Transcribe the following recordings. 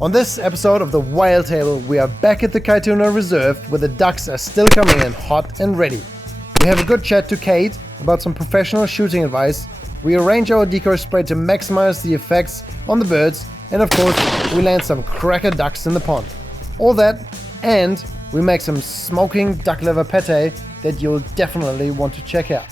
On this episode of the Wild Table, we are back at the Kaituna Reserve where the ducks are still coming in hot and ready. We have a good chat to Kade about some professional shooting advice. We arrange our decoy spray to maximize the effects on the birds, and of course, we land some cracker ducks in the pond. All that, and we make some smoking duck liver pate that you'll definitely want to check out.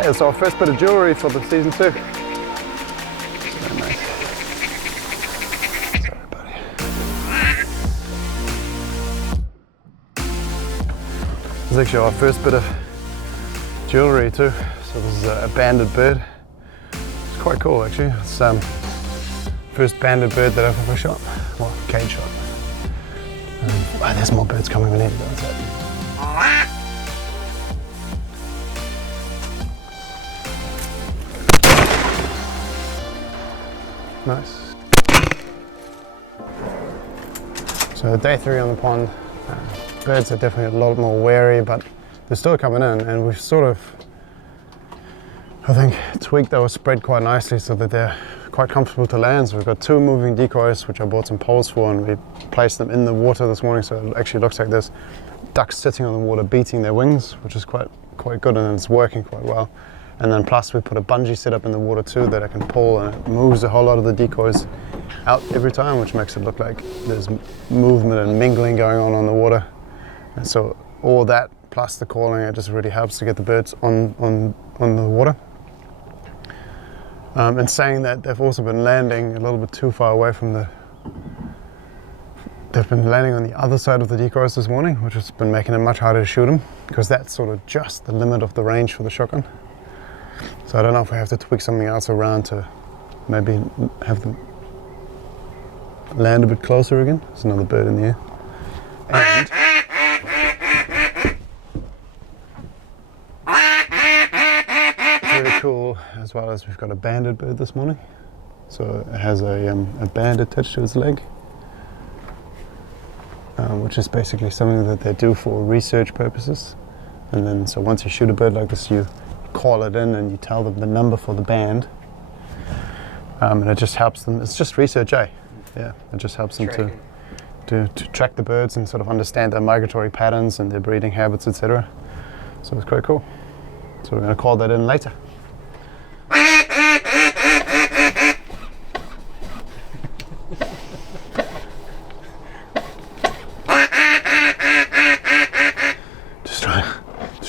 It's our first bit of jewellery for the season 2. Very nice. Sorry, buddy. This is actually our first bit of jewellery too. So this is a banded bird. It's quite cool actually. It's first banded bird that I've ever shot. Well, Kade shot. Wow, there's more birds coming. We need to go inside. Nice. So day 3 on the pond. Birds are definitely a lot more wary, but they're still coming in, and we've sort of, I think, tweaked our spread quite nicely so that they're quite comfortable to land. So we've got 2 moving decoys, which I bought some poles for, and we placed them in the water this morning, so it actually looks like there's ducks sitting on the water beating their wings, which is quite good, and it's working quite well. And then plus we put a bungee set up in the water too that I can pull, and it moves a whole lot of the decoys out every time, which makes it look like there's movement and mingling going on the water. And so all that plus the calling, it just really helps to get the birds on the water. And saying that, they've also been landing a little bit too far away from they've been landing on the other side of the decoys this morning, which has been making it much harder to shoot them, because that's sort of just the limit of the range for the shotgun. So I don't know if we have to tweak something else around to maybe have them land a bit closer again. There's another bird in the air. And really cool as well as we've got a banded bird this morning. So it has a band attached to its leg, which is basically something that they do for research purposes. And then so once you shoot a bird like this, you call it in and you tell them the number for the band, and it just helps them. It's just research, eh? Yeah, it just helps them to track the birds and sort of understand their migratory patterns and their breeding habits, etc. So it's quite cool. So we're going to call that in later. Just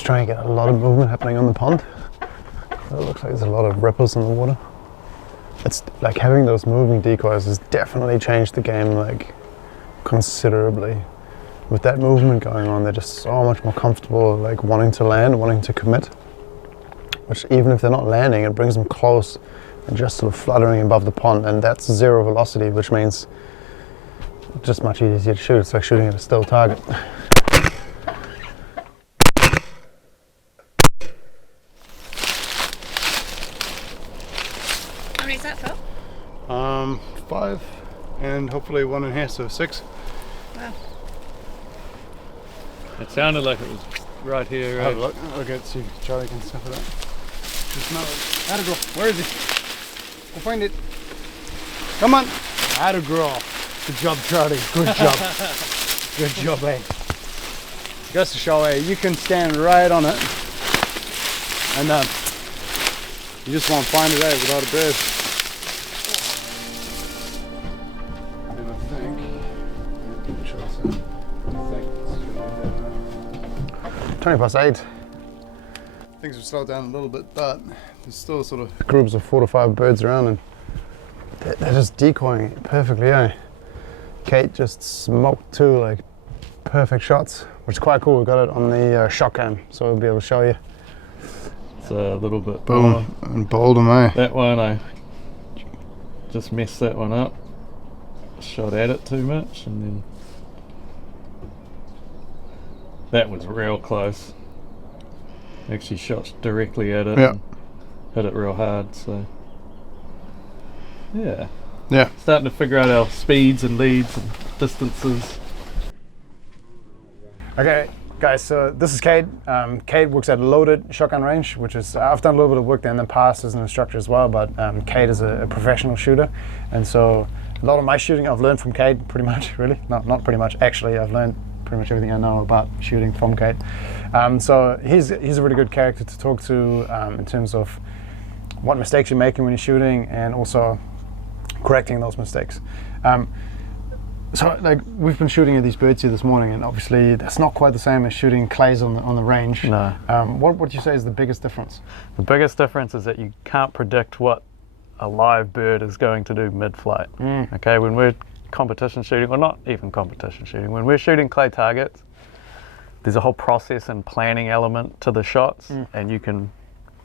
trying to get a lot of movement happening on the pond. It looks like there's a lot of ripples in the water. It's like having those moving decoys has definitely changed the game like considerably. With that movement going on, they're just so much more comfortable, like wanting to land, wanting to commit. Which even if they're not landing, it brings them close and just sort of fluttering above the pond, and that's 0 velocity, which means just much easier to shoot. It's like shooting at a still target. How many is that, Phil? 5, and hopefully 1 in here, so 6. Wow. It sounded like it was right here. Have a look. Okay, see if Charlie can sniff it out. Just smell it. Atta girl, where is he? Go find it. Come on. Atta girl. Good job, Charlie. Good job. Good job, eh? Just to show, you can stand right on it, and you just won't find it out without a bird. And I think 20 past 8. Things have slowed down a little bit, but there's still sort of groups of 4 to 5 birds around, and they're just decoying perfectly, eh? Kate just smoked 2 like perfect shots, which is quite cool. We got it on the shot cam, so we'll be able to show you. just a little bit. Boom, and bowled them, eh? That one, I just messed that one up. Shot at it too much, and then that was real close. Actually shot directly at it. Yeah. And hit it real hard, so yeah. Yeah. Starting to figure out our speeds and leads and distances. Okay, guys, so this is Kade. Kade works at Loaded Shotgun Range, which is, I've done a little bit of work there in the past as an instructor as well, but Kade is a professional shooter. And so a lot of my shooting I've learned from Kade, pretty much, really. Not pretty much, actually, I've learned pretty much everything I know about shooting from Kade. So he's a really good character to talk to in terms of what mistakes you're making when you're shooting and also correcting those mistakes. So like we've been shooting at these birds here this morning, and obviously that's not quite the same as shooting clays on the range. No. What would you say is the biggest difference? The biggest difference is that you can't predict what a live bird is going to do mid-flight. Okay, when we're competition shooting, or not even competition shooting, when we're shooting clay targets, there's a whole process and planning element to the shots, and you can,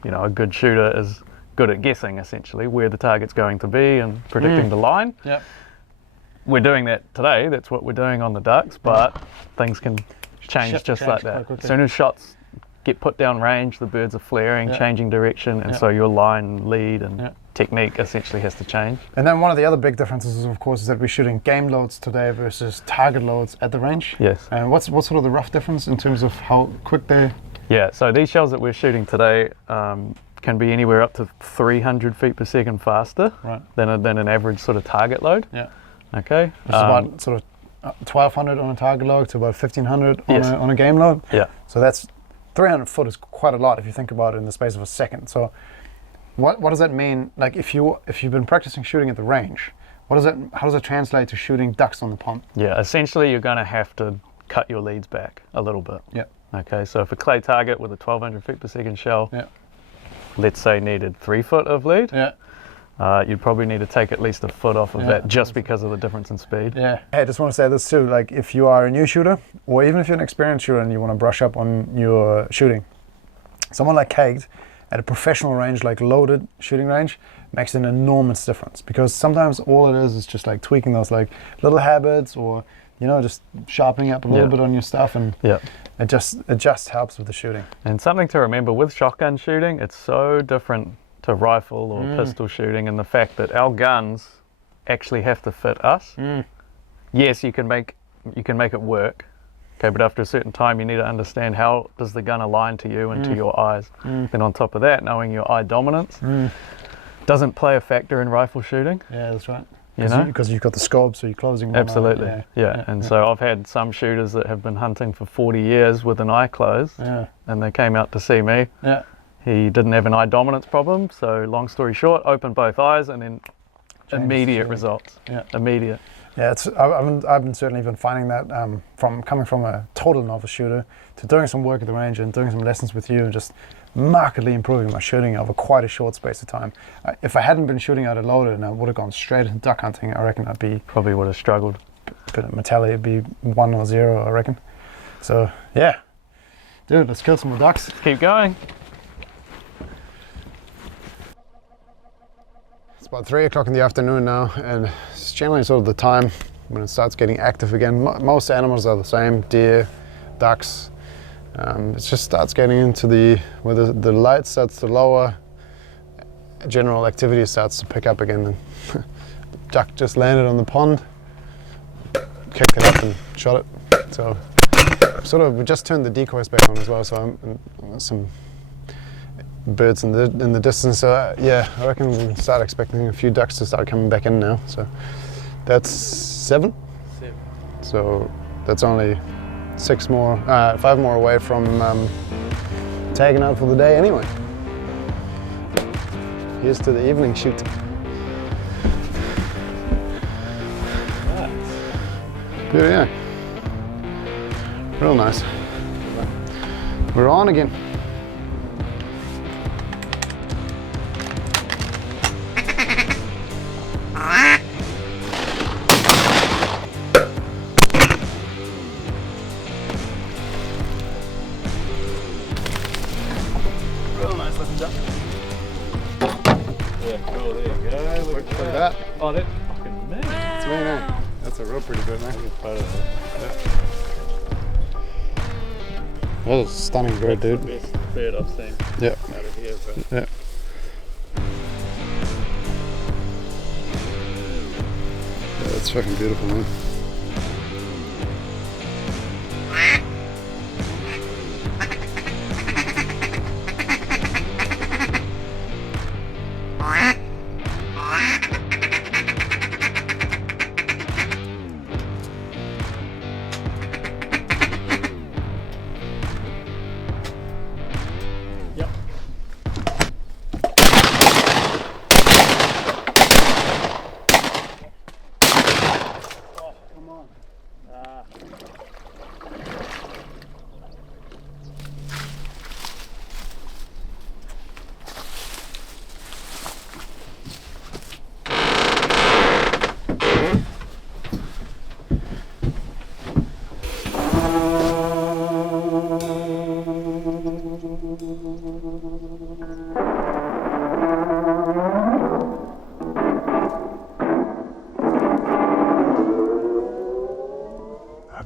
a good shooter is good at guessing essentially where the target's going to be and predicting the line. Yep. We're doing that today, that's what we're doing on the ducks, but things can change just like that. As soon as shots get put down range, the birds are flaring, changing direction, and so your line, lead, and technique essentially has to change. And then one of the other big differences, of course, is that we're shooting game loads today versus target loads at the range. Yes. And what's sort of the rough difference in terms of how quick they're? Yeah, so these shells that we're shooting today can be anywhere up to 300 feet per second faster than an average sort of target load. Yeah. Okay. Which is about sort of 1,200 on a target load to about 1,500 on a game load. Yeah. So that's 300 foot is quite a lot if you think about it in the space of a second. So what does that mean? Like if you've been practicing shooting at the range, how does it translate to shooting ducks on the pond? Yeah, essentially you're going to have to cut your leads back a little bit. Yeah. Okay, so if a clay target with a 1,200 feet per second shell, let's say needed 3 foot of lead, you'd probably need to take at least a foot off of that just because of the difference in speed. Yeah. Hey, I just want to say this too, like if you are a new shooter, or even if you're an experienced shooter and you want to brush up on your shooting, someone like Kade at a professional range like Loaded shooting range makes an enormous difference, because sometimes all it is just like tweaking those like little habits, or just sharpening up a little bit on your stuff, and it just helps with the shooting. And something to remember with shotgun shooting, it's so different to rifle or pistol shooting, and the fact that our guns actually have to fit us. Yes, you can make it work, okay, but after a certain time you need to understand how does the gun align to you and to your eyes. Then on top of that, knowing your eye dominance doesn't play a factor in rifle shooting. Yeah, that's right. Because you've got the scope, so you're closing one absolutely eye. And so I've had some shooters that have been hunting for 40 years with an eye closed, and they came out to see me. He didn't have an eye dominance problem, so long story short, opened both eyes, and then immediate results. Immediate. Yeah, I've been certainly been finding that from coming from a total novice shooter to doing some work at the range and doing some lessons with you, and just markedly improving my shooting over quite a short space of time. If I hadn't been shooting out of Loaded and I would have gone straight into duck hunting, I reckon probably would have struggled. But mentality would be 1 or 0, I reckon. So yeah, dude, let's kill some more ducks. Keep going. It's about 3 o'clock in the afternoon now, and it's generally sort of the time when it starts getting active again. Most animals are the same, deer, ducks. It just starts getting into where the light starts to lower, general activity starts to pick up again. The duck just landed on the pond, kicked it up and shot it. So we just turned the decoys back on as well, so some birds in the distance. So yeah, I reckon we can start expecting a few ducks to start coming back in now. So that's 7. So that's only 5 more away from tagging out for the day anyway. Here's to the evening shoot. Yeah, real nice. We're on again. Real nice. Nice looking duck. Yeah, cool, there you go. Look at that. Oh, that's fucking me. It's me, man. That's a real pretty bird, man. That is a stunning bird, dude. The best bird I've seen Yeah. out of here. But Yeah. Yeah, that's fucking beautiful, man. yep.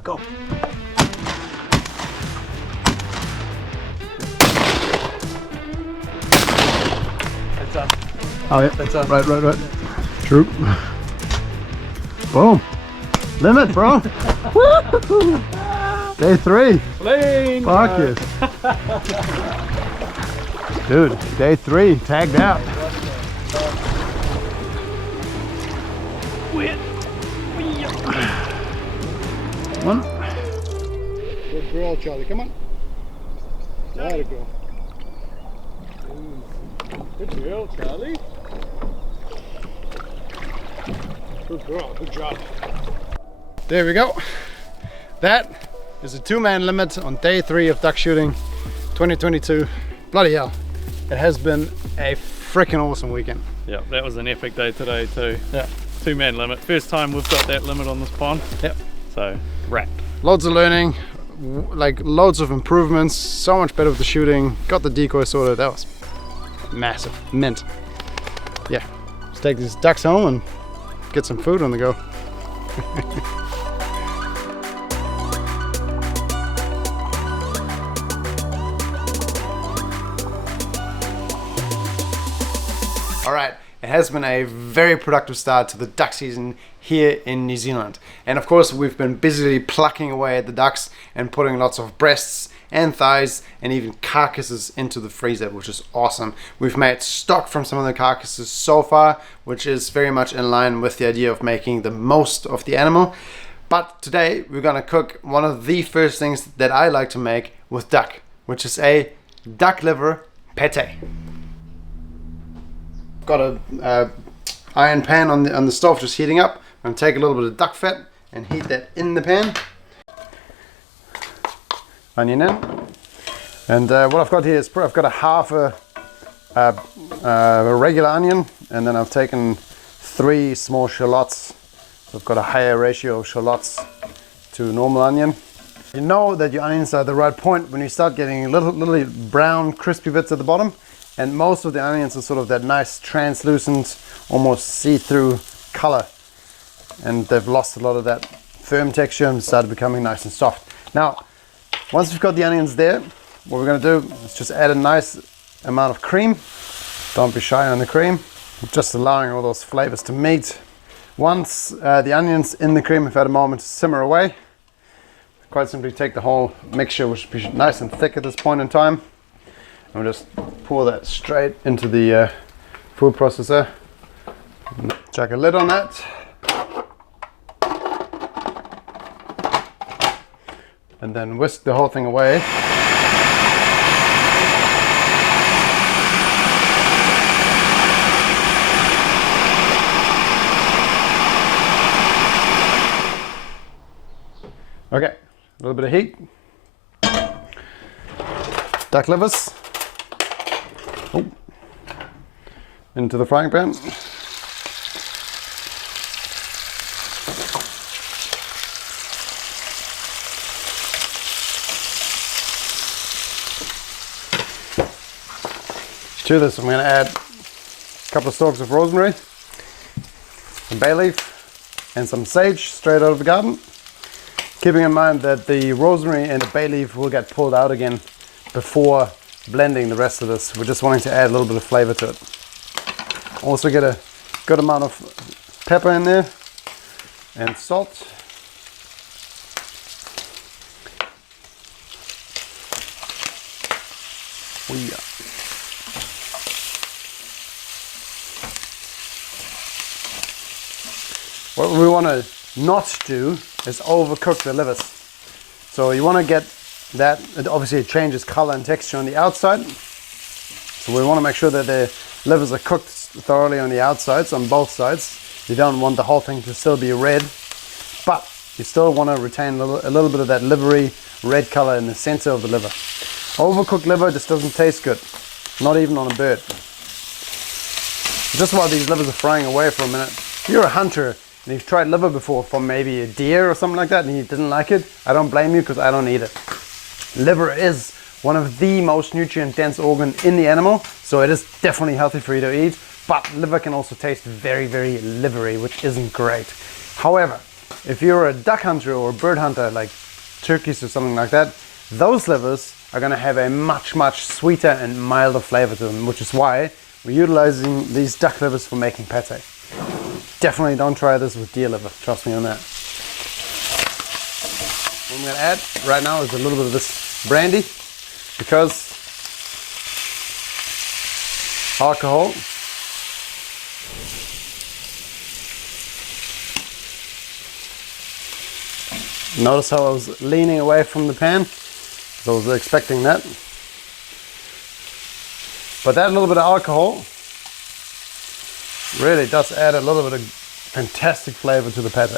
Go. It's us. Oh, yeah. That's us. Right. True. Boom. Limit, bro. Day 3. Clean. Fuck yes. Dude, day 3, tagged out. Come on. Good girl, Charlie. Come on. There go. Good girl, Charlie. Good girl. Good job. There we go. That is a 2-man limit on day 3 of duck shooting 2022. Bloody hell. It has been a freaking awesome weekend. Yeah, that was an epic day today too. Yeah. 2-man limit. First time we've got that limit on this pond. Yep. So, wrapped. Loads of learning, like loads of improvements, so much better with the shooting, got the decoy sorted. That was massive, mint. Yeah, let's take these ducks home and get some food on the go. All right, it has been a very productive start to the duck season here in New Zealand. And of course, we've been busily plucking away at the ducks and putting lots of breasts and thighs and even carcasses into the freezer, which is awesome. We've made stock from some of the carcasses so far, which is very much in line with the idea of making the most of the animal. But today we're gonna cook one of the first things that I like to make with duck, which is a duck liver pate. Got a iron pan on the stove just heating up. I'm gonna take a little bit of duck fat and heat that in the pan. Onion in. And what I've got here is I've got a half a regular onion, and then I've taken 3 small shallots. So I've got a higher ratio of shallots to normal onion. You know that your onions are at the right point when you start getting little brown crispy bits at the bottom. And most of the onions are sort of that nice translucent, almost see-through color. And they've lost a lot of that firm texture and started becoming nice and soft. Now, once we've got the onions there, what we're gonna do is just add a nice amount of cream. Don't be shy on the cream. Just allowing all those flavors to meet. Once the onions in the cream have had a moment to simmer away, quite simply take the whole mixture, which should be nice and thick at this point in time, and we'll just pour that straight into the food processor. Chuck a lid on that. And then whisk the whole thing away. Okay, a little bit of heat. Duck livers. Oh. Into the frying pan. To this, I'm going to add a couple of stalks of rosemary, some bay leaf, and some sage straight out of the garden. Keeping in mind that the rosemary and the bay leaf will get pulled out again before blending the rest of this. We're just wanting to add a little bit of flavor to it. Also get a good amount of pepper in there and salt. What we want to not do is overcook the livers. So you want to get that, obviously it changes color and texture on the outside. So we want to make sure that the livers are cooked thoroughly on the outsides, on both sides. You don't want the whole thing to still be red, but you still want to retain a little bit of that livery red color in the center of the liver. Overcooked liver just doesn't taste good, not even on a bird. Just while these livers are frying away for a minute, if you're a hunter and you've tried liver before from maybe a deer or something like that and you didn't like it, I don't blame you because I don't eat it. Liver is one of the most nutrient dense organ in the animal, so it is definitely healthy for you to eat, but liver can also taste very, very livery, which isn't great. However, if you're a duck hunter or a bird hunter like turkeys or something like that, those livers are going to have a much, much sweeter and milder flavor to them, which is why we're utilizing these duck livers for making pate. Definitely don't try this with deer liver, trust me on that. What I'm going to add right now is a little bit of this brandy, because alcohol notice how I was leaning away from the pan, so I was expecting that. But that little bit of alcohol really does add a little bit of fantastic flavor to the pate.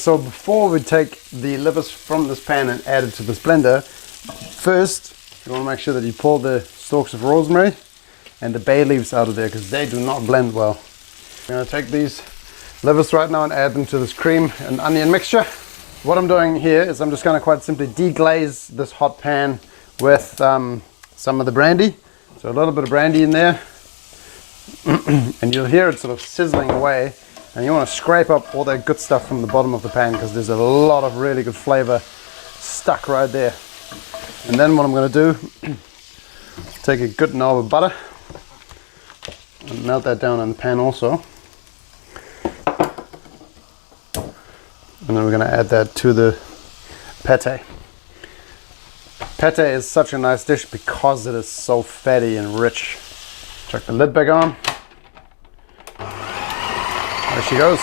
So before we take the livers from this pan and add it to this blender, first you want to make sure that you pull the stalks of rosemary and the bay leaves out of there, because they do not blend well. I'm going to take these livers right now and add them to this cream and onion mixture. What I'm doing here is I'm just going to quite simply deglaze this hot pan with some of the brandy. So a little bit of brandy in there, and you'll hear it sort of sizzling away, and you want to scrape up all that good stuff from the bottom of the pan, because there's a lot of really good flavor stuck right there. And then what I'm going to do, take a good knob of butter and melt that down in the pan also. And then we're going to add that to the pate. Pate is such a nice dish because it is so fatty and rich. Chuck the lid back on. There she goes.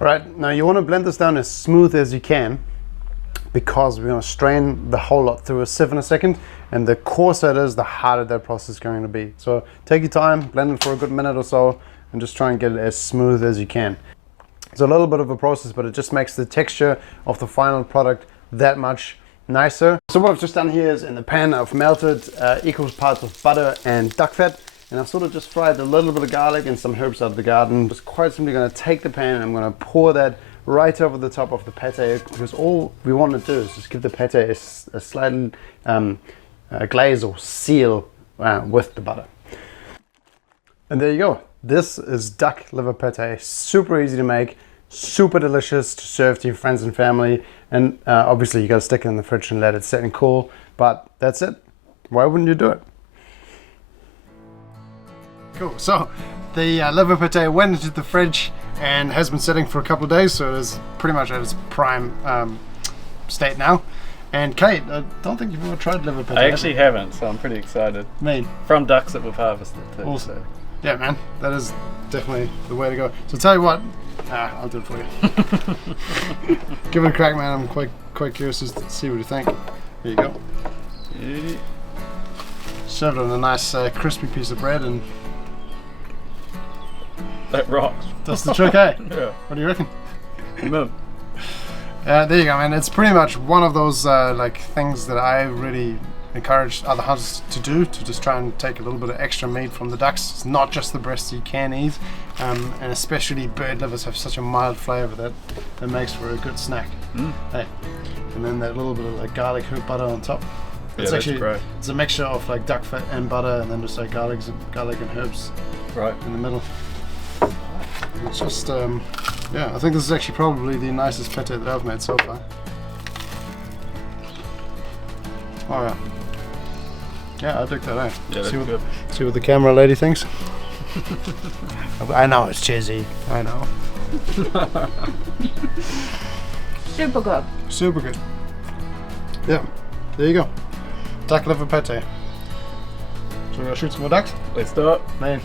Alright, now you want to blend this down as smooth as you can, because we're going to strain the whole lot through a sieve in a second, and the coarser it is, the harder that process is going to be. So take your time, blend it for a good minute or so, and just try and get it as smooth as you can. It's a little bit of a process, but it just makes the texture of the final product that much nicer. So what I've just done here is, in the pan I've melted equal parts of butter and duck fat, and I've sort of just fried a little bit of garlic and some herbs out of the garden. Just quite simply going to take the pan and I'm going to pour that right over the top of the pate, because all we want to do is just give the pate a slight glaze or seal with the butter. And there you go. This is duck liver pate. Super easy to make, super delicious to serve to your friends and family, and obviously you got to stick it in the fridge and let it sit and cool, but that's it. Why wouldn't you do it? Cool. So the liver pate went into the fridge and has been sitting for a couple of days, so it is pretty much at its prime state now. And Kate, I don't think you've ever tried liver pate. I actually haven't, so I'm pretty excited. From ducks that we've harvested too. Awesome. So. Yeah, man, that is definitely the way to go. So tell you what, I'll do it for you. Give it a crack, man. I'm quite curious to see what you think. There you go. Yeah. Serve it on a nice crispy piece of bread, and that rocks. that's the trick, eh? Yeah. What do you reckon? No. There you go, man. It's pretty much one of those like things that I really encourage other hunters to do, to just try and take a little bit of extra meat from the ducks. It's not just the breast you can eat, and especially bird livers have such a mild flavour that makes for a good snack. Hey. And then that little bit of like garlic herb butter on top. It's actually great. It's a mixture of like duck fat and butter, and then just like garlic and herbs Right. in the middle. It's just yeah, I think this is actually probably the nicest pate that I've made so far. Oh yeah. Yeah, I dig that out. Yeah, that's good. See what the camera lady thinks. I know it's cheesy. I know. Super good. Super good. Yeah, there you go. Duck liver pate. So we're gonna shoot some more ducks? Let's do it. Man.